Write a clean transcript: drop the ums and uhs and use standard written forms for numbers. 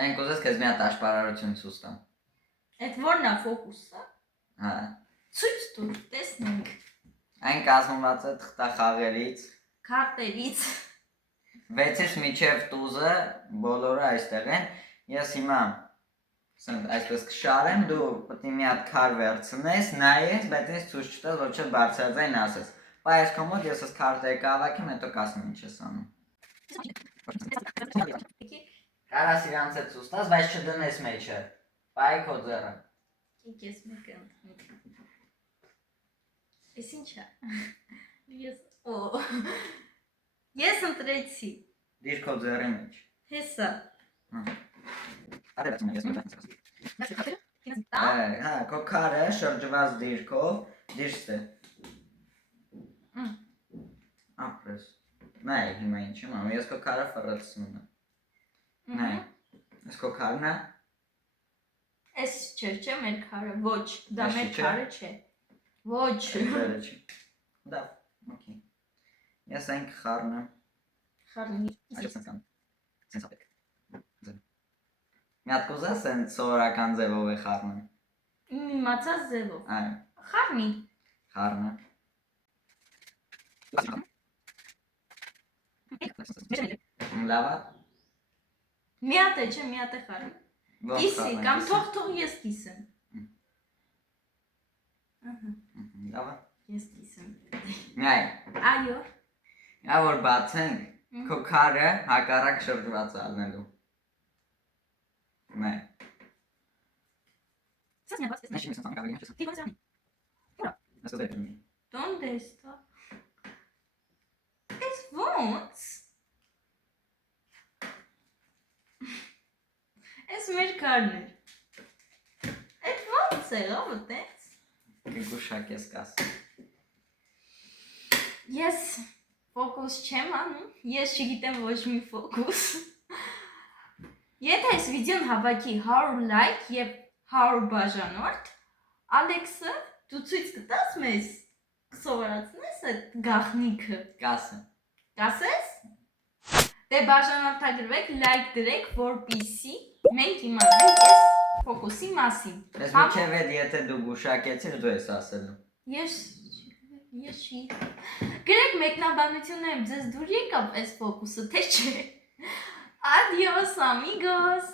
Այն կուզես քեզ մի հատ աշպարարություն ցույց տամ։ Այդ որն է ֆոկուսը։ Հա։ Ցույց տուր, տեսնենք։ Այն կազմված է թղթախաղերից, Քարտերից։ 6-ից մինչև տուզը բոլորը այստեղ են։ Ես հիմա այսպես կշարեմ, դու պետք է մի հատ քար վերցնես, նայես, բայց ինձ ցույց չտաս, որ չէ բարձրաձայն ասես։ Բայ այս կոմոդ ես այս քարտերը կհավաքեմ, հետո կասեմ ինչ ես անում։ Կարաս իրանց հետ ցույց տաս, բայց չդնես մեջը։ Բայ քո ձեռը։ Ես մեկը ընտրեմ։ Էս ինչ է։ Ես ընտրեցի։ Դիր քո ձեռի մեջ։ Հեսա։ Արել եմ ես մտածում։ Հա, քո քարը շրջված դիրքով, դիրստը։ Ապրես։ Նայ, հիմա ինչ եմ անում, ես քո քարը ֆռացնում եմ։ Նայ, ես քո քարն է։ Էս չէ, մեր քարը, ոչ, դա մեր քարը չէ։ Ոչ։ Դերը չի։ Դա, օքեյ։ Ես այն քարն եմ։ Խառնի։ Այո, սենսական։ Սենսապեկ։ Մի հատ կուզես են սովորական ձևով է խառնում։ Իմացած ձևով։ Այո։ Խառնի։ Խառնը։ Լավ է։ Մի հատ է, չէ, մի հատ է խառնում։ Կիսի, կամ թող ես կիսեմ։ Լավ է։ Ես կիսեմ։ Նայ։ Այո։ Ա որ բացենք, քո քարը հակառակ շրջված է ալնելու։ Նայ։ ¿Dónde está? Es ոնց։ Էս մեր քարն է։ Այդ ոնց է, ո՞վ տես։ Գուշակ ես կաս։ Ես ֆոկուս չեմ անում, ես չգիտեմ ոչ մի ֆոկուս։ Եթե այս վիդեոն հավաքի 100 լայք եւ 100 բաժանորդ, Ալեքսը դու ցույց կտաս մեզ, կսովորացնես այդ գաղտնիքը։ Կասեմ։ Կասես։ Դե բաժանորդագրվեք, լայք դրեք, որպեսզի մենք իմանանք այս ֆոկուսի մասին։ Ես միջև այդ եթե դու գուշակեցիր, դու ես ասելու։ Ես չի։ Գրեք մեկնաբանություններում ձեզ դուր եկավ այս ֆոկուսը, թե չէ։ Adiós, amigos։